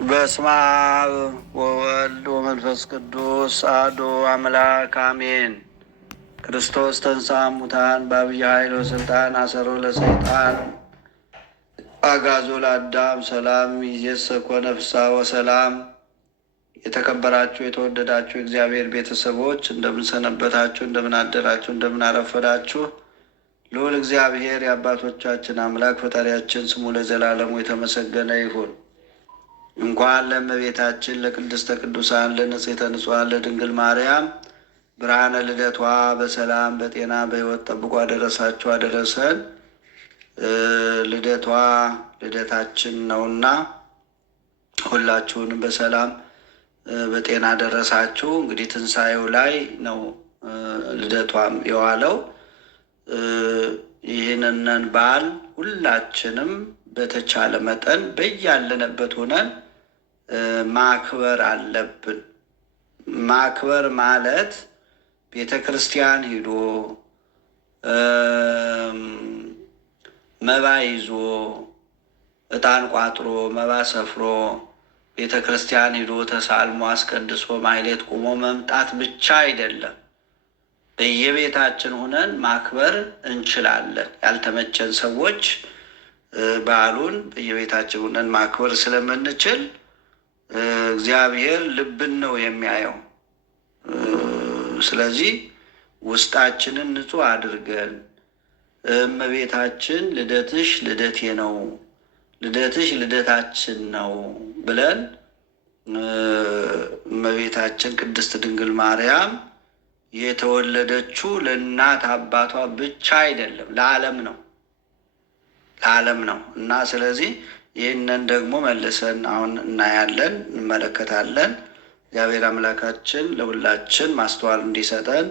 በስመ አብ ወወልድ ወመንፈስ ቅዱስ አሐዱ አምላክ አሜን። ክርስቶስ ተንሥአ እሙታን በዐቢይ ኃይል ወሥልጣን አሰሮ ለሰይጣን አግዓዞ ለአዳም ሰላም ይእዜሰ ኮነ ፍስሐ ወሰላም። የተከበራችሁ የተወደዳችሁ የእግዚአብሔር ቤተሰቦች እንደምን ሰነበታችሁ? እንደምን አደራችሁ? እንደምን አረፈዳችሁ? ልዑል እግዚአብሔር የአባቶቻችን አምላክ ፈጣሪያችን ስሙ ለዘላለሙ የተመሰገነ ይሁን። እንኳን ለእመቤታችን ለቅድስተ ቅዱሳን ለንጽሕተ ንጹሐን ለድንግል ማርያም ብርሃነ ልደቷ በሰላም በጤና በሕይወት ጠብቆ አደረሳችሁ አደረሰን። ልደቷ ልደታችን ነውና ሁላችሁንም በሰላም በጤና ደረሳችሁ። እንግዲህ ትንሣኤው ላይ ነው ልደቷም የዋለው። ይህንን በዓል ሁላችንም በተቻለ መጠን በያለንበት ሆነን ማክበር አለብን። ማክበር ማለት ቤተ ክርስቲያን ሂዶ መባ ይዞ ዕጣን ቋጥሮ መባ ሰፍሮ ቤተ ክርስቲያን ሂዶ ተሳልሞ አስቀድሶ ማሕሌት ቁሞ መምጣት ብቻ አይደለም። በየቤታችን ሆነን ማክበር እንችላለን። ያልተመቸን ሰዎች በዓሉን በየቤታችን ሆነን ማክበር ስለምንችል እግዚአብሔር ልብን ነው የሚያየው። ስለዚህ ውስጣችንን ንጹሕ አድርገን እመቤታችን ልደትሽ ልደቴ ነው፣ ልደትሽ ልደታችን ነው ብለን እመቤታችን ቅድስት ድንግል ማርያም የተወለደችው ለእናት አባቷ ብቻ አይደለም፣ ለዓለም ነው፣ ለዓለም ነው እና ስለዚህ ይህንን ደግሞ መልሰን አሁን እናያለን፣ እንመለከታለን። እግዚአብሔር አምላካችን ለሁላችን ማስተዋል እንዲሰጠን፣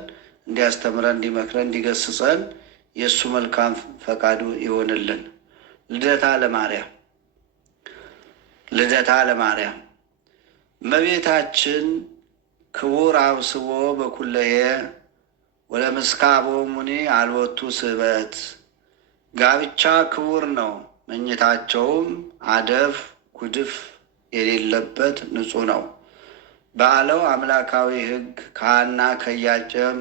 እንዲያስተምረን፣ እንዲመክረን፣ እንዲገስጸን የእሱ መልካም ፈቃዱ ይሆንልን። ልደታ ለማርያም ልደታ ለማርያም እመቤታችን ክቡር አብስቦ በኩለየ ወለምስካቦ ሙኒ አልቦቱ ስበት። ጋብቻ ክቡር ነው፣ መኝታቸውም አደፍ ጉድፍ የሌለበት ንጹሕ ነው ባለው አምላካዊ ሕግ ከሐና ከኢያቄም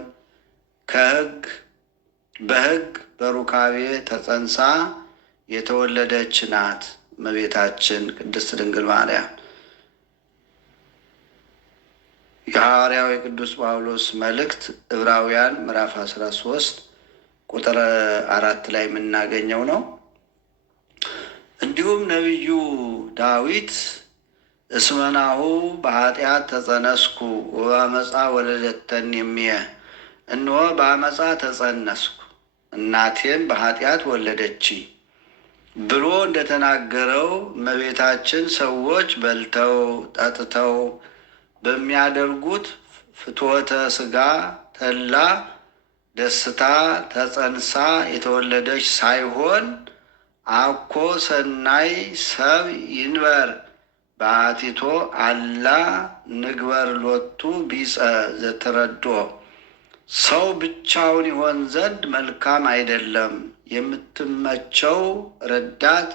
በሕግ በሩካቤ ተጸንሳ የተወለደች ናት እመቤታችን ቅድስት ድንግል ማርያም። የሐዋርያው የቅዱስ ጳውሎስ መልእክት ዕብራውያን ምዕራፍ 13 ቁጥር 4 ላይ የምናገኘው ነው። እንዲሁም ነቢዩ ዳዊት እስመናሁ በኃጢአት ተጸነስኩ ወበአመፃ ወለደተኒ እምየ፣ እነሆ በአመፃ ተጸነስኩ እናቴም በኃጢአት ወለደችኝ ብሎ እንደተናገረው እመቤታችን ሰዎች በልተው ጠጥተው በሚያደርጉት ፍትወተ ሥጋ ተላ ደስታ ተጸንሳ የተወለደች ሳይሆን አኮ ሰናይ ሰብ ይንበር በአቲቶ አላ ንግበር ሎቱ ቢጸ ዘትረዶ። ሰው ብቻውን ይሆን ዘንድ መልካም አይደለም፣ የምትመቸው ረዳት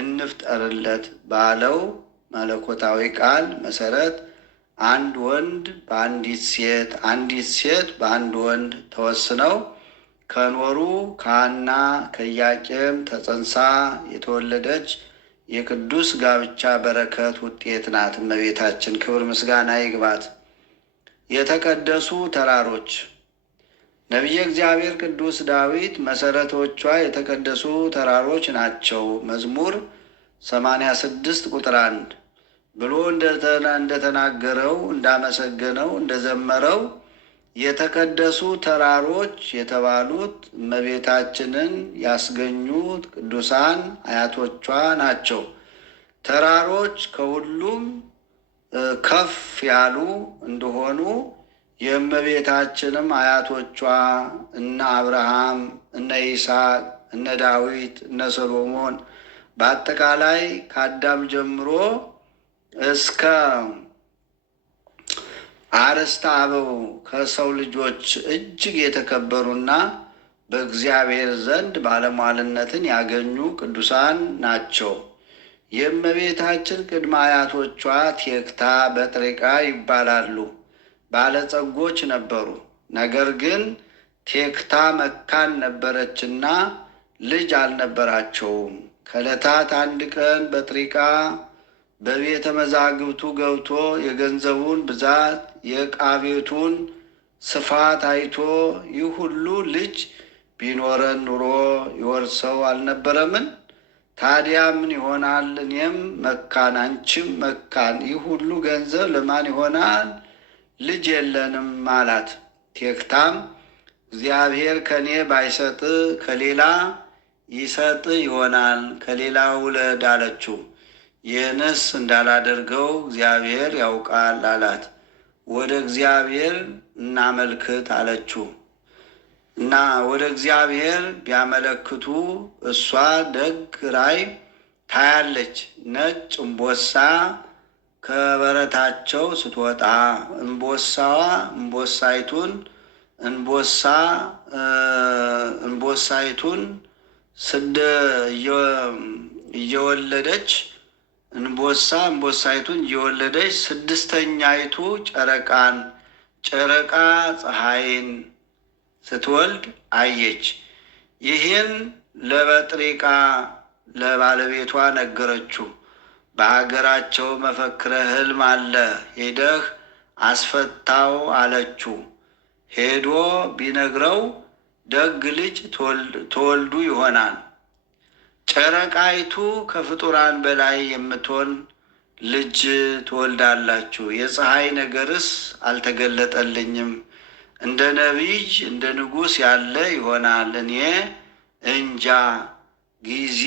እንፍጠርለት ባለው መለኮታዊ ቃል መሰረት አንድ ወንድ በአንዲት ሴት፣ አንዲት ሴት በአንድ ወንድ ተወስነው ከኖሩ ከሐና ከኢያቄም ተጸንሳ የተወለደች የቅዱስ ጋብቻ በረከት ውጤት ናት እመቤታችን። ክብር ምስጋና ይግባት። የተቀደሱ ተራሮች ነቢየ እግዚአብሔር ቅዱስ ዳዊት መሰረቶቿ የተቀደሱ ተራሮች ናቸው መዝሙር 86 ቁጥር 1 ብሎ እንደተናገረው እንዳመሰገነው እንደዘመረው የተቀደሱ ተራሮች የተባሉት እመቤታችንን ያስገኙት ቅዱሳን አያቶቿ ናቸው። ተራሮች ከሁሉም ከፍ ያሉ እንደሆኑ የእመቤታችንም አያቶቿ እነ አብርሃም፣ እነ ይስሐቅ፣ እነ ዳዊት፣ እነ ሰሎሞን በአጠቃላይ ከአዳም ጀምሮ እስከ አርእስተ አበው ከሰው ልጆች እጅግ የተከበሩና በእግዚአብሔር ዘንድ ባለሟልነትን ያገኙ ቅዱሳን ናቸው። የእመቤታችን ቅድመ አያቶቿ ቴክታ በጥሪቃ ይባላሉ። ባለጸጎች ነበሩ። ነገር ግን ቴክታ መካን ነበረችና ልጅ አልነበራቸውም። ከዕለታት አንድ ቀን በጥሪቃ በቤተ መዛግብቱ ገብቶ የገንዘቡን ብዛት የዕቃ ቤቱን ስፋት አይቶ ይህ ሁሉ ልጅ ቢኖረን ኑሮ ይወርሰው አልነበረምን? ታዲያ ምን ይሆናል? እኔም መካን አንቺም መካን፣ ይህ ሁሉ ገንዘብ ለማን ይሆናል? ልጅ የለንም አላት። ቴክታም እግዚአብሔር ከኔ ባይሰጥ ከሌላ ይሰጥ ይሆናል፣ ከሌላ ውለድ አለችው። ይህንስ እንዳላደርገው እግዚአብሔር ያውቃል አላት። ወደ እግዚአብሔር እናመልክት አለችው እና ወደ እግዚአብሔር ቢያመለክቱ እሷ ደግ ራእይ ታያለች። ነጭ እምቦሳ ከበረታቸው ስትወጣ እንቦሳይቱን እየወለደች ስድስተኛይቱ ጨረቃ ፀሐይን ስትወልድ አየች። ይህን ለበጥሪቃ ለባለቤቷ ነገረችው። በሀገራቸው መፈክረ ሕልም አለ፣ ሄደህ አስፈታው አለችው። ሄዶ ቢነግረው ደግ ልጅ ተወልዱ ይሆናል። ጨረቃይቱ ከፍጡራን በላይ የምትሆን ልጅ ትወልዳላችሁ። የፀሐይ ነገርስ አልተገለጠልኝም፣ እንደ ነቢይ እንደ ንጉሥ ያለ ይሆናል። እኔ እንጃ ጊዜ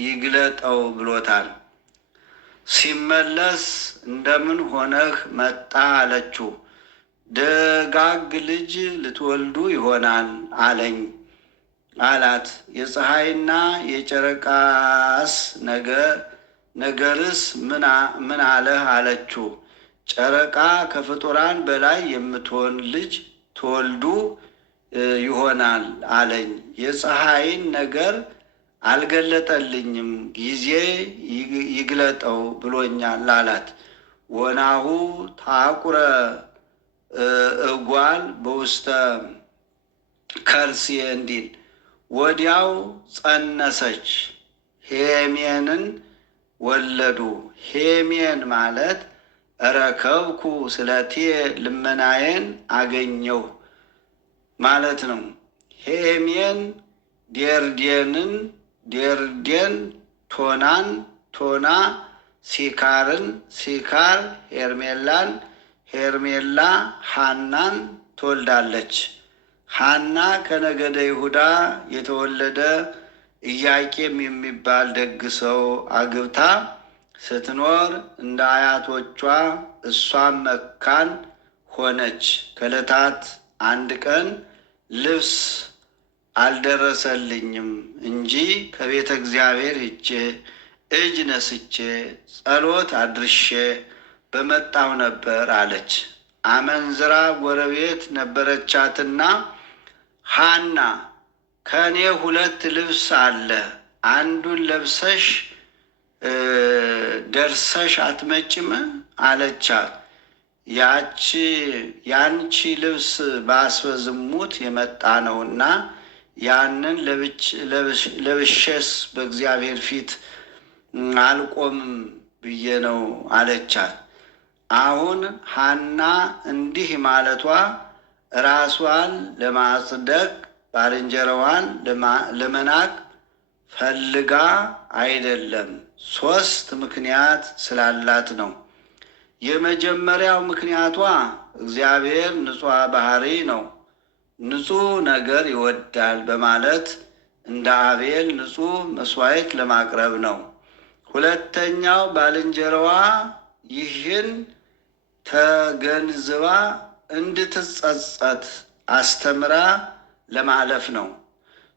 ይግለጠው ብሎታል። ሲመለስ እንደምን ሆነህ መጣ አለችው። ደጋግ ልጅ ልትወልዱ ይሆናል አላት። የፀሐይና የጨረቃስ ነገርስ ምን አለህ አለችው። ጨረቃ ከፍጡራን በላይ የምትሆን ልጅ ትወልዱ ይሆናል አለኝ። የፀሐይን ነገር አልገለጠልኝም፣ ጊዜ ይግለጠው ብሎኛል አላት። ወናሁ ታቁረ እጓል በውስተ ከርስየ እንዲል ወዲያው ጸነሰች፣ ሄሜንን ወለዱ። ሄሜን ማለት ረከብኩ ስለቴ ልመናዬን አገኘሁ ማለት ነው። ሄሜን ዴርዴን ቶናን፣ ቶና ሲካርን፣ ሲካር ሄርሜላን፣ ሄርሜላ ሐናን ትወልዳለች። ሐና ከነገደ ይሁዳ የተወለደ ኢያቄም የሚባል ደግ ሰው አግብታ ስትኖር እንደ አያቶቿ እሷም መካን ሆነች። ከዕለታት አንድ ቀን ልብስ አልደረሰልኝም እንጂ ከቤተ እግዚአብሔር ሄጄ እጅ ነስቼ ጸሎት አድርሼ በመጣው ነበር አለች። አመንዝራ ጎረቤት ነበረቻትና ሐና ከእኔ 2 ልብስ አለ፣ አንዱን ለብሰሽ ደርሰሽ አትመጭም አለቻት። ያንቺ ልብስ በአስበ ዝሙት የመጣ ነውና ያንን ለብሼስ በእግዚአብሔር ፊት አልቆምም ብዬ ነው አለቻት። አሁን ሐና እንዲህ ማለቷ ራሷን ለማጽደቅ ባልንጀራዋን ለመናቅ ፈልጋ አይደለም፣ 3 ምክንያት ስላላት ነው። የመጀመሪያው ምክንያቷ እግዚአብሔር ንጹሕ ባህሪ ነው፣ ንጹሕ ነገር ይወዳል በማለት እንደ አቤል ንጹሕ መስዋዕት ለማቅረብ ነው። ሁለተኛው ባልንጀራዋ ይህን ተገንዝባ እንድትጸጸት አስተምራ ለማለፍ ነው።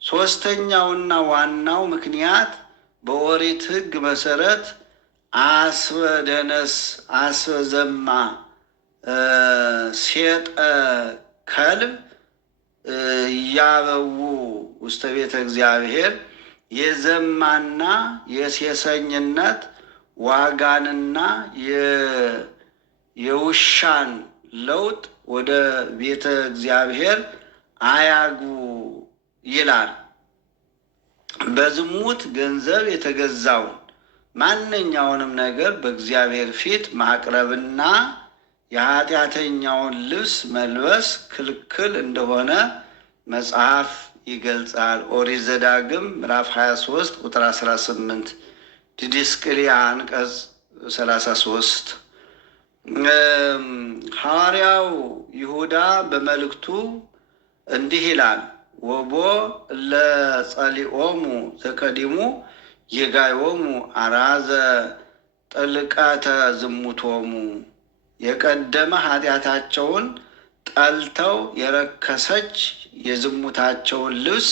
ሦስተኛውና ዋናው ምክንያት በኦሪት ሕግ መሰረት አስበ ደነስ አስበ ዘማ ሴጠ ከልብ ያበው ውስተ ቤተ እግዚአብሔር የዘማና የሴሰኝነት ዋጋንና የውሻን ለውጥ ወደ ቤተ እግዚአብሔር አያግቡ ይላል። በዝሙት ገንዘብ የተገዛውን ማንኛውንም ነገር በእግዚአብሔር ፊት ማቅረብና የኃጢአተኛውን ልብስ መልበስ ክልክል እንደሆነ መጽሐፍ ይገልጻል። ኦሪት ዘዳግም ምዕራፍ 23 ቁጥር 18፣ ዲድስቅልያ አንቀጽ 33። ሐዋርያው ይሁዳ በመልእክቱ እንዲህ ይላል፣ ወቦ ለጸሊኦሙ ዘቀዲሙ የጋዮሙ አራዘ ጥልቀተ ዝሙቶሙ። የቀደመ ኃጢአታቸውን ጠልተው የረከሰች የዝሙታቸውን ልብስ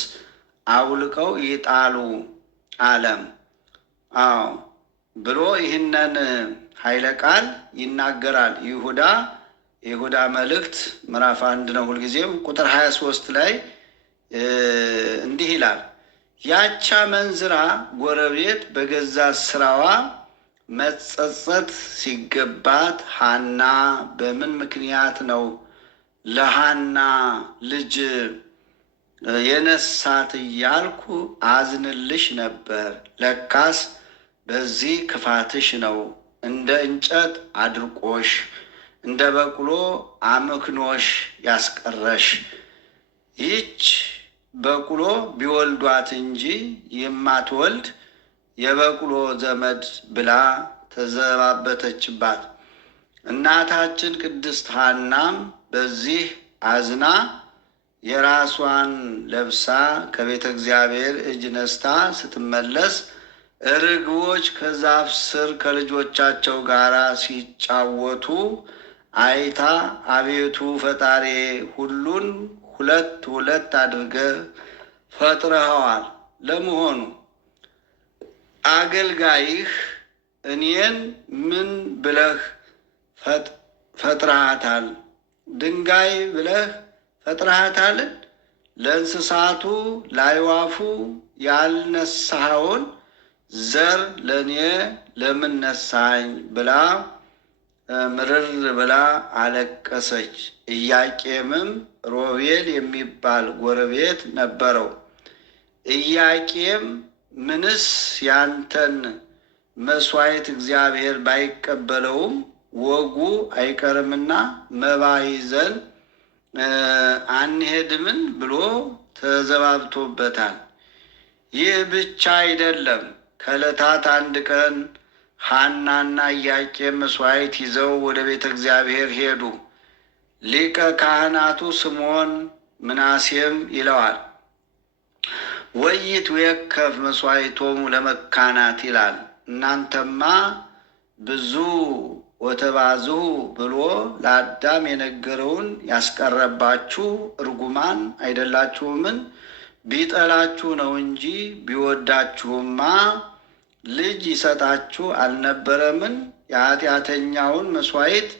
አውልቀው ይጣሉ አለም ብሎ ይህንን ኃይለ ቃል ይናገራል። የይሁዳ መልእክት ምዕራፍ 1 ነው። ሁልጊዜም ቁጥር 23 ላይ እንዲህ ይላል፣ ያቻ መንዝራ ጎረቤት በገዛ ስራዋ መጸጸት ሲገባት ሐና በምን ምክንያት ነው ለሐና ልጅ የነሳት እያልኩ አዝንልሽ ነበር። ለካስ በዚህ ክፋትሽ ነው እንደ እንጨት አድርቆሽ እንደ በቅሎ አመክኖሽ ያስቀረሽ። ይህች በቅሎ ቢወልዷት እንጂ የማትወልድ የበቅሎ ዘመድ ብላ ተዘባበተችባት። እናታችን ቅድስት ሐናም በዚህ አዝና የራሷን ለብሳ ከቤተ እግዚአብሔር እጅ ነስታ ስትመለስ ርግቦች ከዛፍ ስር ከልጆቻቸው ጋር ሲጫወቱ አይታ አቤቱ ፈጣሪ ሁሉን ሁለት ሁለት አድርገህ ፈጥረኸዋል። ለመሆኑ አገልጋይህ እኔን ምን ብለህ ፈጥረሃታል? ድንጋይ ብለህ ፈጥረሃታልን? ለእንስሳቱ ላዕዋፉ ያልነሳኸውን ዘር ለእኔ ለምን ነሳኝ ብላ ምርር ብላ አለቀሰች። ኢያቄምም ሮቤል የሚባል ጎረቤት ነበረው። ኢያቄም ምንስ ያንተን መስዋዕት እግዚአብሔር ባይቀበለውም ወጉ አይቀርምና መባ ይዘን አንሄድምን ብሎ ተዘባብቶበታል። ይህ ብቻ አይደለም። ከዕለታት አንድ ቀን ሐናና ኢያቄም መስዋዕት ይዘው ወደ ቤተ እግዚአብሔር ሄዱ። ሊቀ ካህናቱ ስምዖን ምናሴም ይለዋል፣ ወይት ወከፍ መስዋዕቶሙ ለመካናት ይላል። እናንተማ ብዙ ወተባዝሁ ብሎ ለአዳም የነገረውን ያስቀረባችሁ እርጉማን አይደላችሁምን? ቢጠላችሁ ነው እንጂ ቢወዳችሁማ ልጅ ይሰጣችሁ አልነበረምን? የኃጢአተኛውን መስዋዕት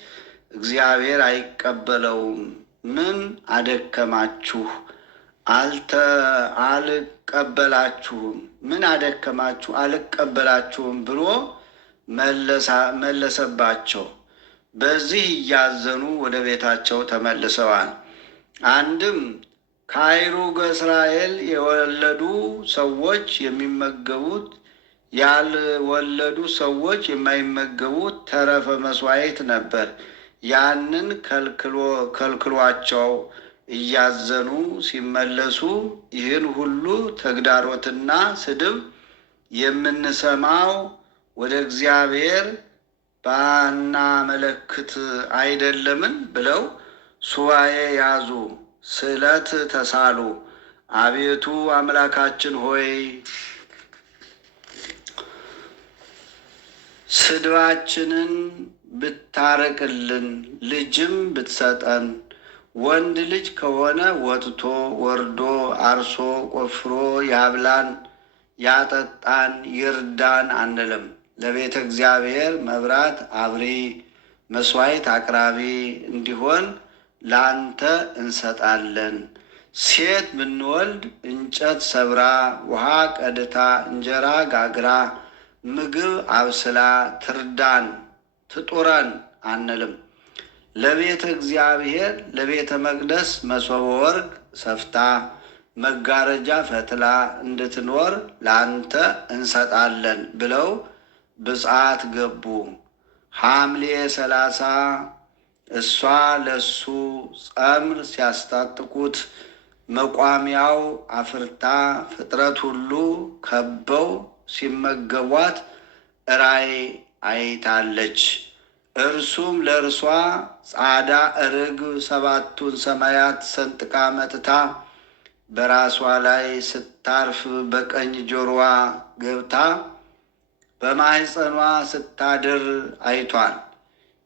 እግዚአብሔር አይቀበለውም። ምን አደከማችሁ? አልቀበላችሁም። ምን አደከማችሁ? አልቀበላችሁም ብሎ መለሰባቸው። በዚህ እያዘኑ ወደ ቤታቸው ተመልሰዋል። አንድም ከአይሩገ እስራኤል የወለዱ ሰዎች የሚመገቡት ያልወለዱ ሰዎች የማይመገቡት ተረፈ መስዋዕት ነበር። ያንን ከልክሏቸው እያዘኑ ሲመለሱ ይህን ሁሉ ተግዳሮትና ስድብ የምንሰማው ወደ እግዚአብሔር ባናመለክት አይደለምን ብለው ሱባዔ ያዙ፣ ስዕለት ተሳሉ። አቤቱ አምላካችን ሆይ ስድባችንን ብታርቅልን፣ ልጅም ብትሰጠን፣ ወንድ ልጅ ከሆነ ወጥቶ ወርዶ አርሶ ቆፍሮ ያብላን፣ ያጠጣን፣ ይርዳን አንልም። ለቤተ እግዚአብሔር መብራት አብሪ፣ መስዋዕት አቅራቢ እንዲሆን ላንተ እንሰጣለን። ሴት ብንወልድ እንጨት ሰብራ፣ ውሃ ቀድታ፣ እንጀራ ጋግራ፣ ምግብ አብስላ ትርዳን ትጡረን አንልም። ለቤተ እግዚአብሔር ለቤተ መቅደስ መሶበ ወርቅ ሰፍታ መጋረጃ ፈትላ እንድትኖር ለአንተ እንሰጣለን ብለው ብፅዓት ገቡ። ሐምሌ 30 እሷ ለሱ ጸምር ሲያስታጥቁት መቋሚያው አፍርታ ፍጥረት ሁሉ ከበው ሲመገቧት ራእይ አይታለች። እርሱም ለእርሷ ጻዳ ርግብ 7ቱን ሰማያት ሰንጥቃ መጥታ በራሷ ላይ ስታርፍ በቀኝ ጆሮዋ ገብታ በማሕፀኗ ስታድር አይቷል።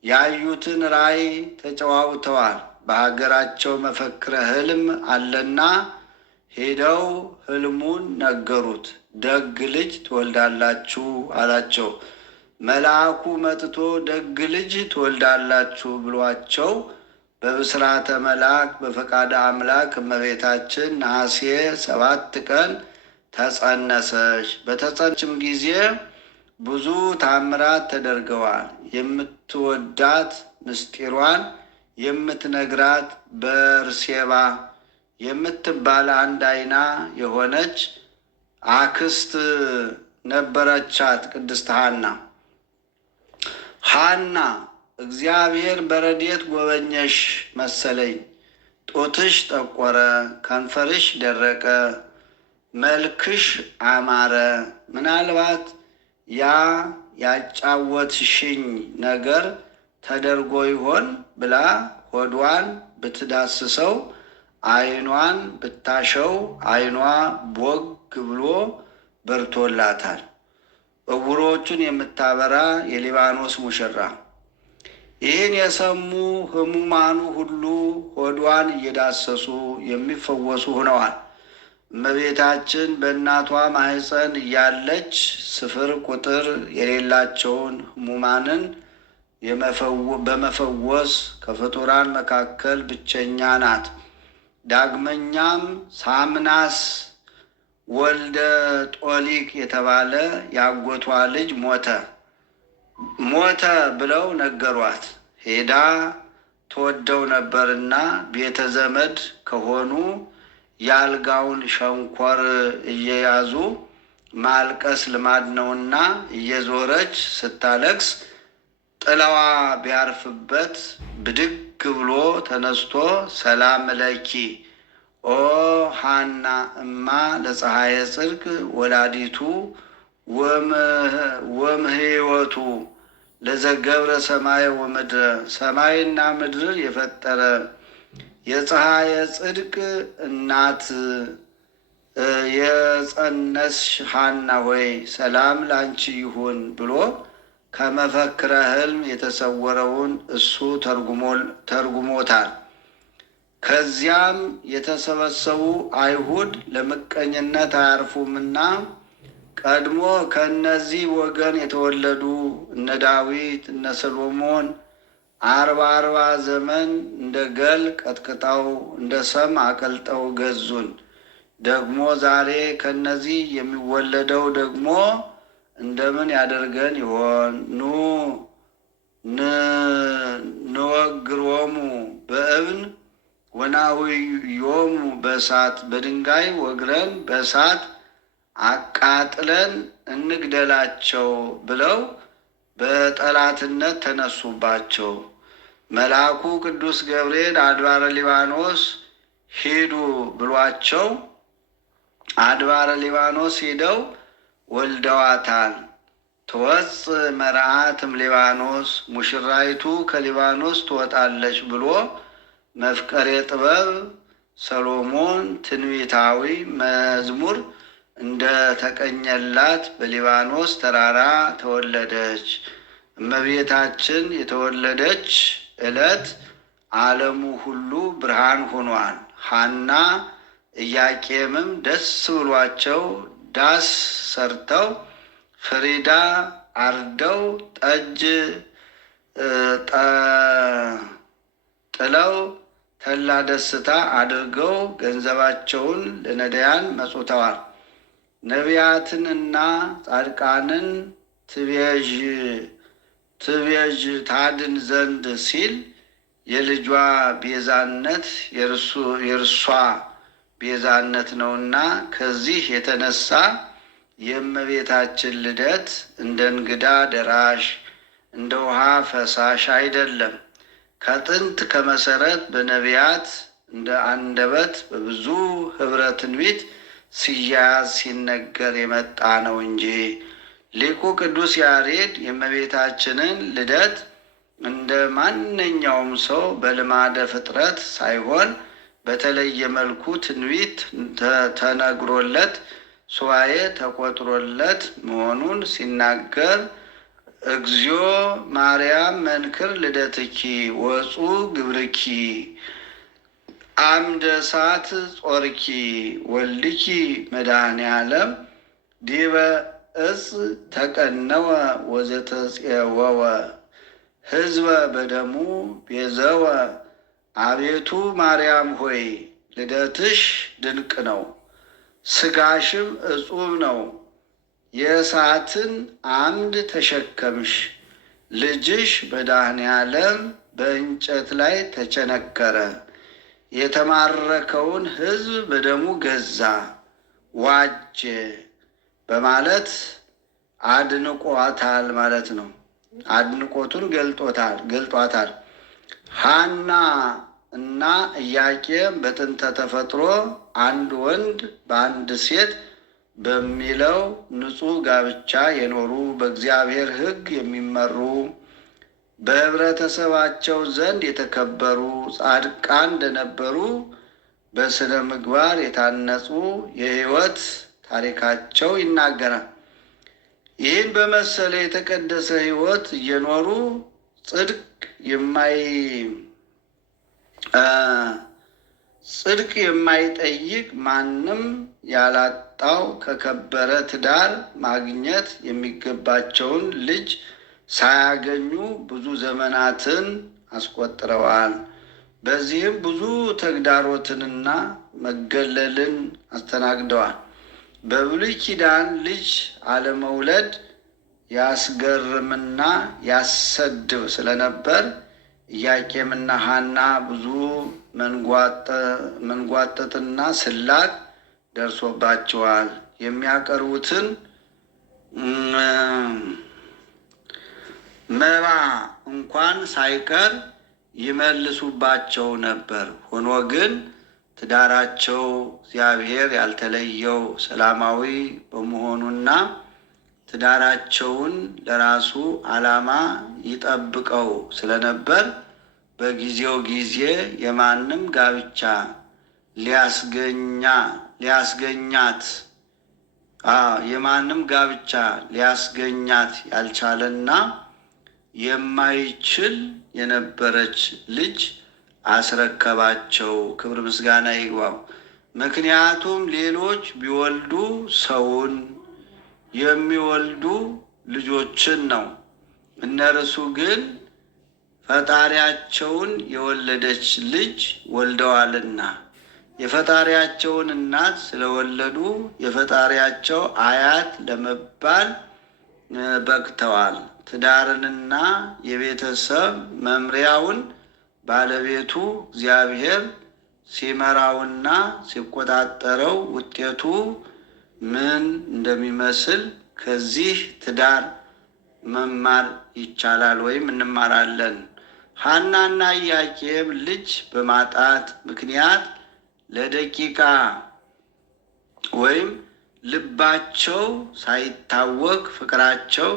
ያዩትን ራእይ ተጨዋውተዋል። በሀገራቸው መፈክረ ሕልም አለና ሄደው ሕልሙን ነገሩት። ደግ ልጅ ትወልዳላችሁ አላቸው። መልአኩ መጥቶ ደግ ልጅ ትወልዳላችሁ ብሏቸው በብስራተ መልአክ በፈቃደ አምላክ እመቤታችን ነሐሴ 7 ቀን ተጸነሰች። በተጸነችም ጊዜ ብዙ ታምራት ተደርገዋል። የምትወዳት ምስጢሯን የምትነግራት በርሴባ የምትባል አንድ ዓይና የሆነች አክስት ነበረቻት፣ ቅድስት ሐና። ሐና እግዚአብሔር በረድኤት ጎበኘሽ መሰለኝ። ጡትሽ ጠቆረ፣ ከንፈርሽ ደረቀ፣ መልክሽ አማረ። ምናልባት ያ ያጫወትሽኝ ነገር ተደርጎ ይሆን ብላ ሆዷን ብትዳስሰው ዓይኗን ብታሸው ዓይኗ ቦግ ብሎ በርቶላታል። ዕውሮቹን የምታበራ የሊባኖስ ሙሽራ። ይህን የሰሙ ሕሙማኑ ሁሉ ሆዷን እየዳሰሱ የሚፈወሱ ሆነዋል። እመቤታችን በእናቷ ማኅፀን እያለች ስፍር ቁጥር የሌላቸውን ሕሙማንን በመፈወስ ከፍጡራን መካከል ብቸኛ ናት። ዳግመኛም ሳምናስ ወልደ ጦሊቅ የተባለ ያጎቷ ልጅ ሞተ ብለው ነገሯት። ሄዳ ትወደው ነበርና ቤተ ዘመድ ከሆኑ የአልጋውን ሸንኮር እየያዙ ማልቀስ ልማድ ነውና እየዞረች ስታለቅስ ጥላዋ ቢያርፍበት ብድግ ብሎ ተነስቶ ሰላም ለኪ ኦ ሐና እማ ለፀሐየ ጽድቅ ወላዲቱ ወምህይወቱ ለዘገብረ ሰማይ ወምድረ ሰማይና ምድር የፈጠረ የፀሐየ ጽድቅ እናት የጸነስሽ ሐና ሆይ ሰላም ላንቺ ይሁን ብሎ ከመፈክረ ሕልም የተሰወረውን እሱ ተርጉሞታል። ከዚያም የተሰበሰቡ አይሁድ ለምቀኝነት አያርፉምና ቀድሞ ከእነዚህ ወገን የተወለዱ እነ ዳዊት እነ ሰሎሞን 40 ዘመን እንደ ገል ቀጥቅጠው እንደ ሰም አቀልጠው ገዙን። ደግሞ ዛሬ ከእነዚህ የሚወለደው ደግሞ እንደምን ያደርገን ይሆን? ንወግሮሙ በእብን ወናውዮሙ በእሳት በድንጋይ ወግረን በእሳት አቃጥለን እንግደላቸው ብለው በጠላትነት ተነሱባቸው። መልአኩ ቅዱስ ገብርኤል አድባረ ሊባኖስ ሂዱ ብሏቸው አድባረ ሊባኖስ ሂደው ወልደዋታል። ትወፅ መርዓትም ሊባኖስ ሙሽራይቱ ከሊባኖስ ትወጣለች ብሎ መፍቀሬ ጥበብ ሰሎሞን ትንቢታዊ መዝሙር እንደ ተቀኘላት በሊባኖስ ተራራ ተወለደች። እመቤታችን የተወለደች ዕለት ዓለሙ ሁሉ ብርሃን ሆኗል። ሐና ኢያቄምም ደስ ብሏቸው ዳስ ሰርተው ፍሪዳ አርደው ጠጅ ጥለው ተላ ደስታ አድርገው ገንዘባቸውን ለነዳያን መጽውተዋል። ነቢያትንና ጻድቃንን ትቤዥ ታድን ዘንድ ሲል የልጇ ቤዛነት የእርሷ ቤዛነት ነውና፣ ከዚህ የተነሳ የእመቤታችን ልደት እንደ እንግዳ ደራሽ እንደ ውሃ ፈሳሽ አይደለም። ከጥንት ከመሰረት በነቢያት እንደ አንደበት በብዙ ኅብረ ትንቢት ሲያዝ ሲነገር የመጣ ነው እንጂ። ሊቁ ቅዱስ ያሬድ የእመቤታችንን ልደት እንደ ማንኛውም ሰው በልማደ ፍጥረት ሳይሆን በተለየ መልኩ ትንቢት ተነግሮለት ሱባዔ ተቆጥሮለት መሆኑን ሲናገር እግዚኦ ማርያም መንክር ልደትኪ ወፁ ግብርኪ አምደ እሳት ጾርኪ ወልድኪ መድኃኔ ዓለም ዲበ እጽ ተቀነወ ወዘተፄወወ ሕዝበ በደሙ ቤዘወ። አቤቱ ማርያም ሆይ ልደትሽ ድንቅ ነው፣ ሥጋሽም እጹብ ነው። የእሳትን አምድ ተሸከምሽ። ልጅሽ መድኃኔ ዓለም በእንጨት ላይ ተቸነከረ፣ የተማረከውን ሕዝብ በደሙ ገዛ ዋጀ በማለት አድንቆታል ማለት ነው። አድንቆቱን ገልጧታል። ሐና እና ኢያቄም በጥንተ ተፈጥሮ አንድ ወንድ በአንድ ሴት በሚለው ንጹሕ ጋብቻ የኖሩ በእግዚአብሔር ሕግ የሚመሩ በኅብረተሰባቸው ዘንድ የተከበሩ ጻድቃን እንደነበሩ በሥነ ምግባር የታነጹ የሕይወት ታሪካቸው ይናገራል። ይህን በመሰለ የተቀደሰ ሕይወት እየኖሩ ጽድቅ የማይጠይቅ ማንም ያላጣው ከከበረ ትዳር ማግኘት የሚገባቸውን ልጅ ሳያገኙ ብዙ ዘመናትን አስቆጥረዋል። በዚህም ብዙ ተግዳሮትንና መገለልን አስተናግደዋል። በብሉይ ኪዳን ልጅ አለመውለድ ያስገርምና ያሰድብ ስለነበር ኢያቄምና ሐና ብዙ መንጓጠጥና ስላቅ ደርሶባቸዋል። የሚያቀርቡትን መባ እንኳን ሳይቀር ይመልሱባቸው ነበር። ሆኖ ግን ትዳራቸው እግዚአብሔር ያልተለየው ሰላማዊ በመሆኑና ትዳራቸውን ለራሱ ዓላማ ይጠብቀው ስለነበር በጊዜው ጊዜ የማንም ጋብቻ ሊያስገኛት ያልቻለና የማይችል የነበረች ልጅ አስረከባቸው። ክብር ምስጋና ይግባው። ምክንያቱም ሌሎች ቢወልዱ ሰውን የሚወልዱ ልጆችን ነው። እነርሱ ግን ፈጣሪያቸውን የወለደች ልጅ ወልደዋልና የፈጣሪያቸውን እናት ስለወለዱ የፈጣሪያቸው አያት ለመባል በቅተዋል። ትዳርንና የቤተሰብ መምሪያውን ባለቤቱ እግዚአብሔር ሲመራውና ሲቆጣጠረው ውጤቱ ምን እንደሚመስል ከዚህ ትዳር መማር ይቻላል ወይም እንማራለን። ሐናና ኢያቄም ልጅ በማጣት ምክንያት ለደቂቃ ወይም ልባቸው ሳይታወክ ፍቅራቸው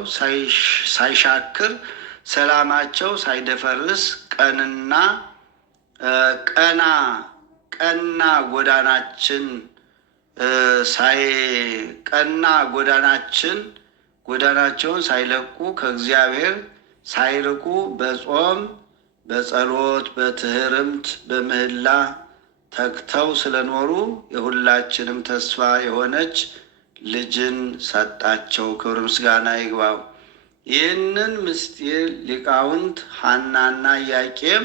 ሳይሻክር ሰላማቸው ሳይደፈርስ ቀና ጎዳናቸውን ሳይለቁ ከእግዚአብሔር ሳይርቁ በጾም በጸሎት በትህርምት በምህላ ተግተው ስለኖሩ የሁላችንም ተስፋ የሆነች ልጅን ሰጣቸው። ክብር ምስጋና ይግባው። ይህንን ምስጢር ሊቃውንት ሐናና ኢያቄም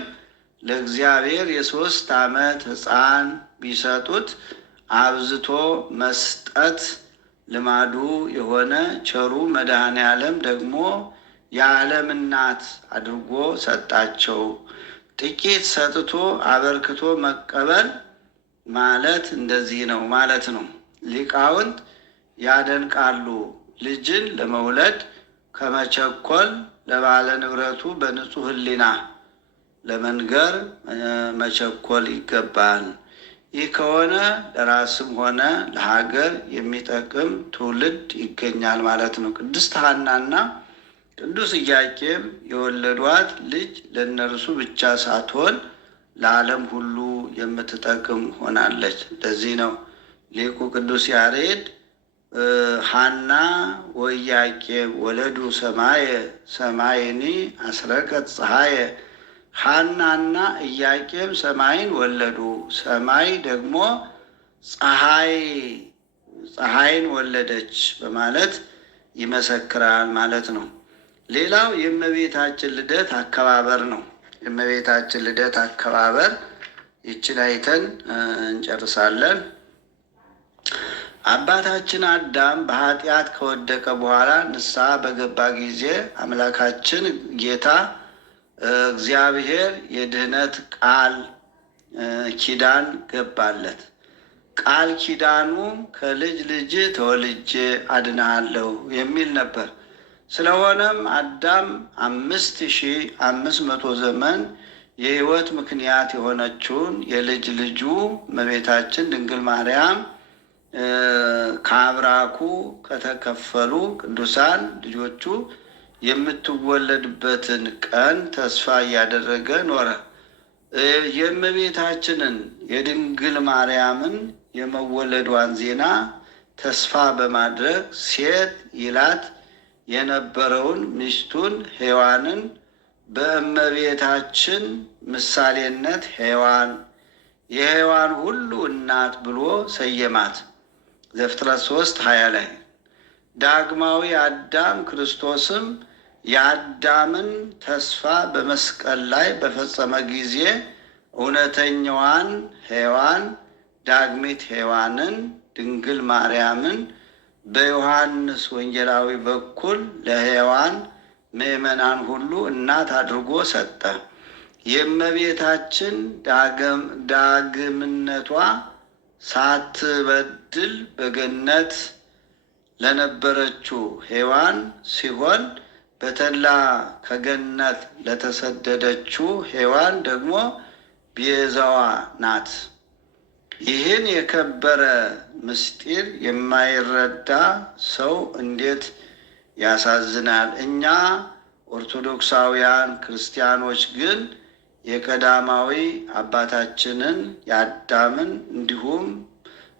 ለእግዚአብሔር የ3 ዓመት ሕፃን ቢሰጡት አብዝቶ መስጠት ልማዱ የሆነ ቸሩ መድኃኔ ዓለም ደግሞ የዓለም እናት አድርጎ ሰጣቸው። ጥቂት ሰጥቶ አበርክቶ መቀበል ማለት እንደዚህ ነው ማለት ነው። ሊቃውንት ያደንቃሉ። ልጅን ለመውለድ ከመቸኮል ለባለ ንብረቱ በንጹሕ ሕሊና ለመንገር መቸኮል ይገባል። ይህ ከሆነ ለራስም ሆነ ለሀገር የሚጠቅም ትውልድ ይገኛል ማለት ነው። ቅድስት ሐናና ቅዱስ ኢያቄም የወለዷት ልጅ ለእነርሱ ብቻ ሳትሆን ለዓለም ሁሉ የምትጠቅም ሆናለች። ለዚህ ነው ሊቁ ቅዱስ ያሬድ ሐና ወኢያቄም ወለዱ ሰማየ ሰማይኒ አስረቀት ፀሐየ። ሐናና ኢያቄም ሰማይን ወለዱ፣ ሰማይ ደግሞ ፀሐይን ወለደች በማለት ይመሰክራል ማለት ነው። ሌላው የእመቤታችን ልደት አከባበር ነው። የእመቤታችን ልደት አከባበር ይችን አይተን እንጨርሳለን። አባታችን አዳም በኃጢአት ከወደቀ በኋላ ንስሐ በገባ ጊዜ አምላካችን ጌታ እግዚአብሔር የድህነት ቃል ኪዳን ገባለት። ቃል ኪዳኑ ከልጅ ልጅ ተወልጄ አድንሃለሁ የሚል ነበር። ስለሆነም አዳም 5500 ዘመን የሕይወት ምክንያት የሆነችውን የልጅ ልጁ እመቤታችን ድንግል ማርያም ከአብራኩ ከተከፈሉ ቅዱሳን ልጆቹ የምትወለድበትን ቀን ተስፋ እያደረገ ኖረ። የእመቤታችንን የድንግል ማርያምን የመወለዷን ዜና ተስፋ በማድረግ ሴት ይላት የነበረውን ሚስቱን ሔዋንን በእመቤታችን ምሳሌነት ሔዋን የሔዋን ሁሉ እናት ብሎ ሰየማት። ዘፍጥረት 3:20 ላይ ዳግማዊ አዳም ክርስቶስም የአዳምን ተስፋ በመስቀል ላይ በፈጸመ ጊዜ እውነተኛዋን ሔዋን ዳግሚት ሔዋንን ድንግል ማርያምን በዮሐንስ ወንጌላዊ በኩል ለሔዋን ምእመናን ሁሉ እናት አድርጎ ሰጠ። የእመቤታችን ዳግምነቷ ሳትበድል በገነት ለነበረችው ሔዋን ሲሆን በተድላ ከገነት ለተሰደደችው ሔዋን ደግሞ ቤዛዋ ናት። ይህን የከበረ ምስጢር የማይረዳ ሰው እንዴት ያሳዝናል! እኛ ኦርቶዶክሳውያን ክርስቲያኖች ግን የቀዳማዊ አባታችንን የአዳምን እንዲሁም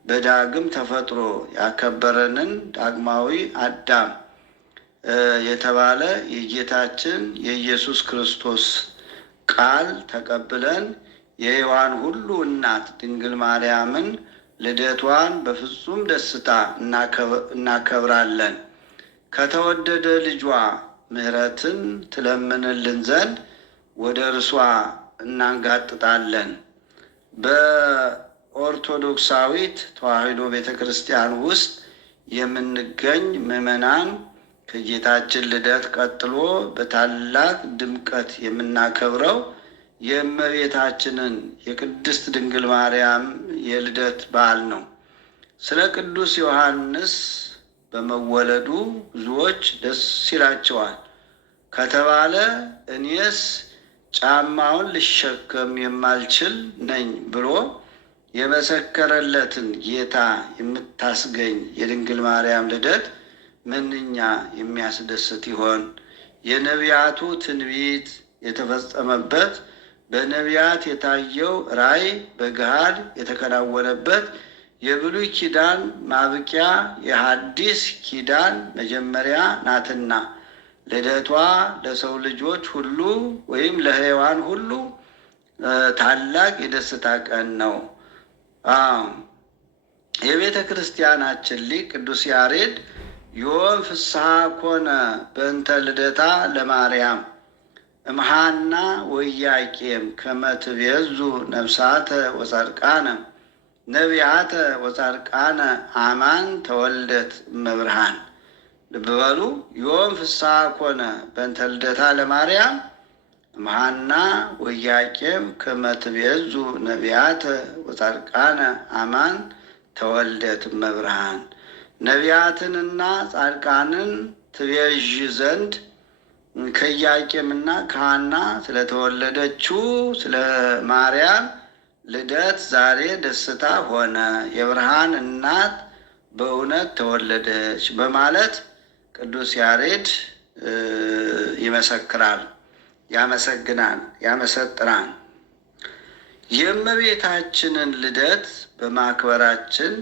በዳግም ተፈጥሮ ያከበረንን ዳግማዊ አዳም የተባለ የጌታችን የኢየሱስ ክርስቶስ ቃል ተቀብለን የሔዋን ሁሉ እናት ድንግል ማርያምን ልደቷን በፍጹም ደስታ እናከብራለን። ከተወደደ ልጇ ምሕረትን ትለምንልን ዘንድ ወደ እርሷ እናንጋጥጣለን። በኦርቶዶክሳዊት ተዋሕዶ ቤተ ክርስቲያን ውስጥ የምንገኝ ምዕመናን ከጌታችን ልደት ቀጥሎ በታላቅ ድምቀት የምናከብረው የእመቤታችንን የቅድስት ድንግል ማርያም የልደት በዓል ነው። ስለ ቅዱስ ዮሐንስ በመወለዱ ብዙዎች ደስ ይላቸዋል ከተባለ እኔስ ጫማውን ልሸከም የማልችል ነኝ ብሎ የመሰከረለትን ጌታ የምታስገኝ የድንግል ማርያም ልደት ምንኛ የሚያስደስት ይሆን! የነቢያቱ ትንቢት የተፈጸመበት፣ በነቢያት የታየው ራእይ በገሃድ የተከናወነበት፣ የብሉይ ኪዳን ማብቂያ የሐዲስ ኪዳን መጀመሪያ ናትና ልደቷ ለሰው ልጆች ሁሉ ወይም ለሔዋን ሁሉ ታላቅ የደስታ ቀን ነው። የቤተ ክርስቲያናችን ሊቅ ቅዱስ ያሬድ ዮም ፍስሐ ኮነ በእንተ ልደታ ለማርያም እምሃና ወኢያቄም ከመ ትቤዙ ነፍሳተ ወጻድቃነ ነቢያተ ወጻድቃነ አማን ተወልደት እመብርሃን። ልብ በሉ። ዮም ፍስሐ ኮነ በእንተ ልደታ ለማርያም እምሃና ወኢያቄም ከመ ትቤዙ ነቢያተ ወጻድቃነ አማን ተወልደት እመብርሃን። ነቢያትንና ጻድቃንን ትቤዥ ዘንድ ከኢያቄምና ከሐና ስለተወለደችው ስለ ማርያም ልደት ዛሬ ደስታ ሆነ፣ የብርሃን እናት በእውነት ተወለደች በማለት ቅዱስ ያሬድ ይመሰክራል፣ ያመሰግናል፣ ያመሰጥራል። የእመቤታችንን ልደት በማክበራችን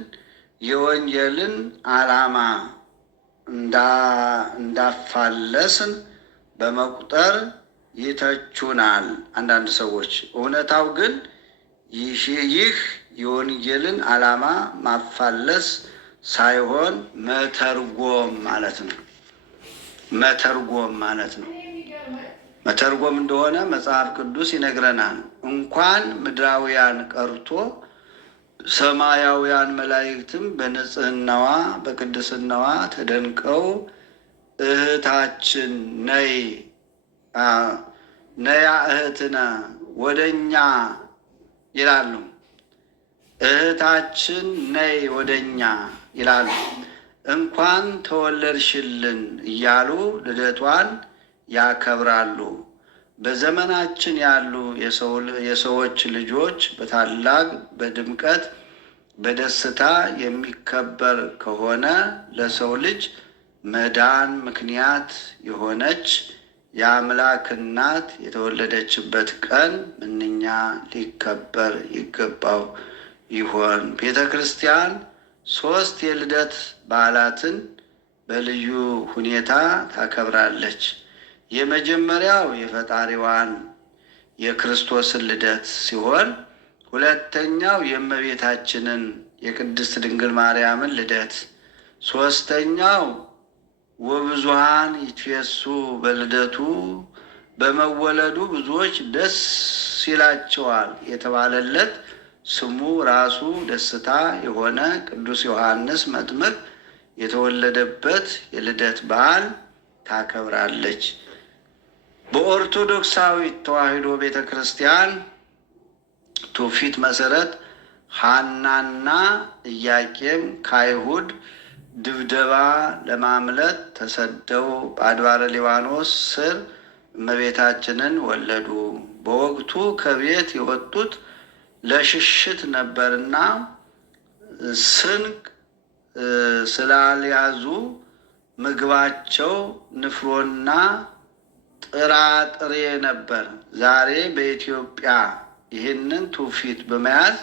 የወንጌልን ዓላማ እንዳፋለስን በመቁጠር ይተቹናል አንዳንድ ሰዎች። እውነታው ግን ይህ የወንጌልን ዓላማ ማፋለስ ሳይሆን መተርጎም ማለት ነው። መተርጎም ማለት ነው። መተርጎም እንደሆነ መጽሐፍ ቅዱስ ይነግረናል። እንኳን ምድራውያን ቀርቶ ሰማያውያን መላእክትም በንጽህናዋ በቅድስናዋ ተደንቀው እህታችን ነይ ነያ እህትነ ወደኛ ይላሉ። እህታችን ነይ ወደኛ ይላሉ። እንኳን ተወለድሽልን እያሉ ልደቷን ያከብራሉ። በዘመናችን ያሉ የሰዎች ልጆች በታላቅ በድምቀት በደስታ የሚከበር ከሆነ ለሰው ልጅ መዳን ምክንያት የሆነች የአምላክ እናት የተወለደችበት ቀን ምንኛ ሊከበር ይገባው ይሆን? ቤተ ክርስቲያን 3 የልደት በዓላትን በልዩ ሁኔታ ታከብራለች። የመጀመሪያው የፈጣሪዋን የክርስቶስን ልደት ሲሆን፣ ሁለተኛው የእመቤታችንን የቅድስት ድንግል ማርያምን ልደት፣ ሶስተኛው ወብዙሃን ይትፌሱ በልደቱ በመወለዱ ብዙዎች ደስ ይላቸዋል የተባለለት ስሙ ራሱ ደስታ የሆነ ቅዱስ ዮሐንስ መጥምቅ የተወለደበት የልደት በዓል ታከብራለች። በኦርቶዶክሳዊት ተዋሕዶ ቤተ ክርስቲያን ትውፊት መሰረት ሐናና ኢያቄም ከአይሁድ ድብደባ ለማምለጥ ተሰደው በአድባረ ሊባኖስ ስር እመቤታችንን ወለዱ። በወቅቱ ከቤት የወጡት ለሽሽት ነበርና ስንቅ ስላልያዙ ምግባቸው ንፍሮና ጥራጥሬ ነበር። ዛሬ በኢትዮጵያ ይህንን ትውፊት በመያዝ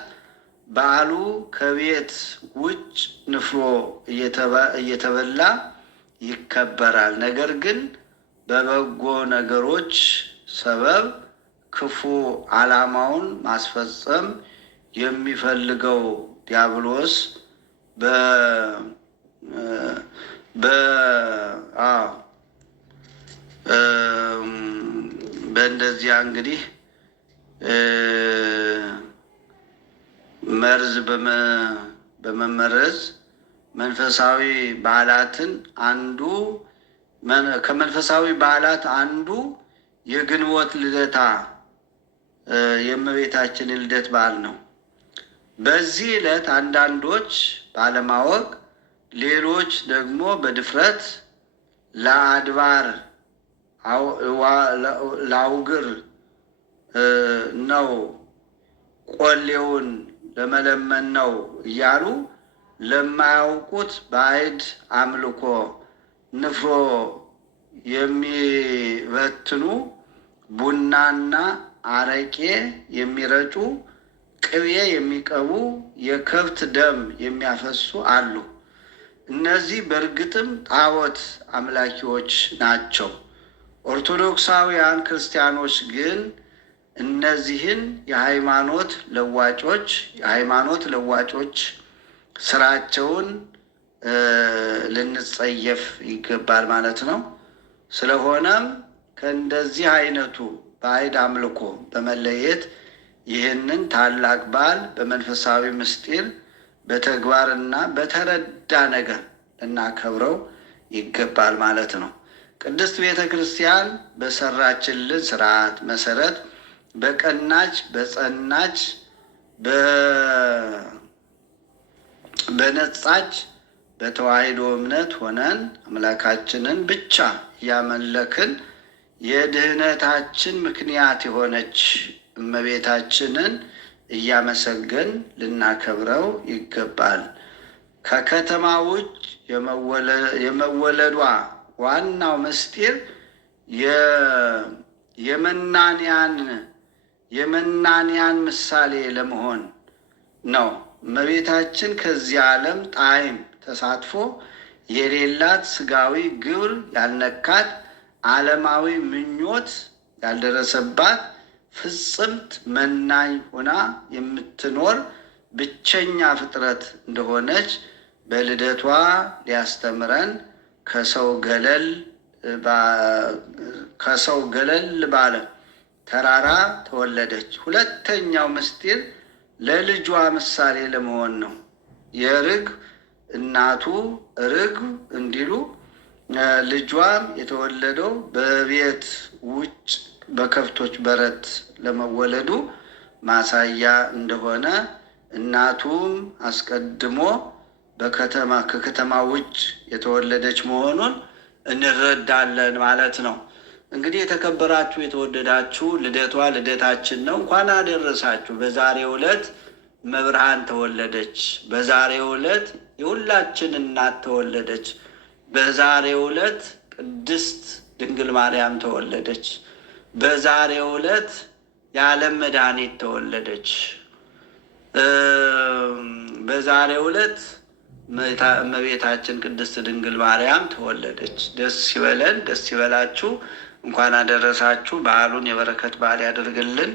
በዓሉ ከቤት ውጭ ንፍሮ እየተበላ ይከበራል። ነገር ግን በበጎ ነገሮች ሰበብ ክፉ ዓላማውን ማስፈጸም የሚፈልገው ዲያብሎስ በእንደዚያ እንግዲህ መርዝ በመመረዝ መንፈሳዊ በዓላትን ከመንፈሳዊ በዓላት አንዱ የግንቦት ልደታ የእመቤታችን ልደት በዓል ነው። በዚህ ዕለት አንዳንዶች ባለማወቅ፣ ሌሎች ደግሞ በድፍረት ለአድባር ላውግር ነው ቆሌውን ለመለመን ነው እያሉ ለማያውቁት ባዕድ አምልኮ ንፍሮ የሚበትኑ፣ ቡናና አረቄ የሚረጩ፣ ቅቤ የሚቀቡ፣ የከብት ደም የሚያፈሱ አሉ። እነዚህ በእርግጥም ጣዖት አምላኪዎች ናቸው። ኦርቶዶክሳውያን ክርስቲያኖች ግን እነዚህን የሃይማኖት ለዋጮች ስራቸውን ልንጸየፍ ይገባል ማለት ነው። ስለሆነም ከእንደዚህ አይነቱ ባዕድ አምልኮ በመለየት ይህንን ታላቅ በዓል በመንፈሳዊ ምስጢር በተግባርና በተረዳ ነገር ልናከብረው ይገባል ማለት ነው። ቅድስት ቤተ ክርስቲያን በሰራችልን ስርዓት መሰረት በቀናች በጸናች በነጻች በተዋሕዶ እምነት ሆነን አምላካችንን ብቻ እያመለክን የድህነታችን ምክንያት የሆነች እመቤታችንን እያመሰገን ልናከብረው ይገባል። ከከተማ ውጭ የመወለዷ ዋናው ምስጢር የመናንያን ምሳሌ ለመሆን ነው። እመቤታችን ከዚህ ዓለም ጣዕም ተሳትፎ የሌላት፣ ስጋዊ ግብር ያልነካት፣ ዓለማዊ ምኞት ያልደረሰባት ፍጽምት መናኝ ሆና የምትኖር ብቸኛ ፍጥረት እንደሆነች በልደቷ ሊያስተምረን ከሰው ገለል ባለ ተራራ ተወለደች። ሁለተኛው ምስጢር ለልጇ ምሳሌ ለመሆን ነው። የርግብ እናቱ ርግብ እንዲሉ ልጇም የተወለደው በቤት ውጭ በከብቶች በረት ለመወለዱ ማሳያ እንደሆነ እናቱም አስቀድሞ ከከተማ ውጭ የተወለደች መሆኑን እንረዳለን ማለት ነው። እንግዲህ የተከበራችሁ የተወደዳችሁ ልደቷ ልደታችን ነው። እንኳን አደረሳችሁ። በዛሬው ዕለት መብርሃን ተወለደች። በዛሬው ዕለት የሁላችን እናት ተወለደች። በዛሬው ዕለት ቅድስት ድንግል ማርያም ተወለደች። በዛሬው ዕለት የዓለም መድኃኒት ተወለደች። በዛሬው ዕለት እመቤታችን ቅድስት ድንግል ማርያም ተወለደች። ደስ ይበለን፣ ደስ ይበላችሁ። እንኳን አደረሳችሁ። በዓሉን የበረከት በዓል ያደርግልን።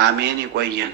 አሜን። ይቆየን።